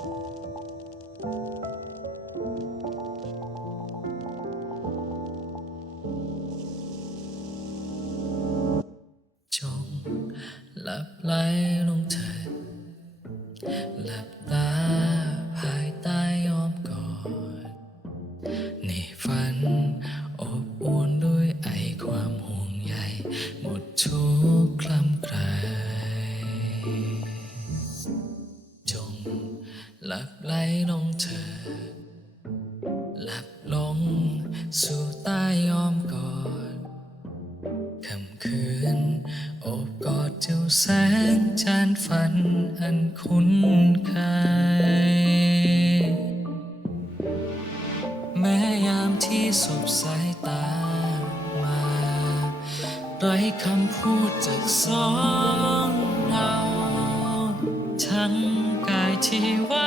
จงหลับไหลล หลับไหลลงเถิดหลับลงสู่ใต้อ้อมกอดค่ำคืนโอบกอดเจ้าแสงจันฝันอันคุ้นเคยแม้ยามที่สบสายตามาไร้คำพูดจากสองเรา ทั้งกายที่ไว้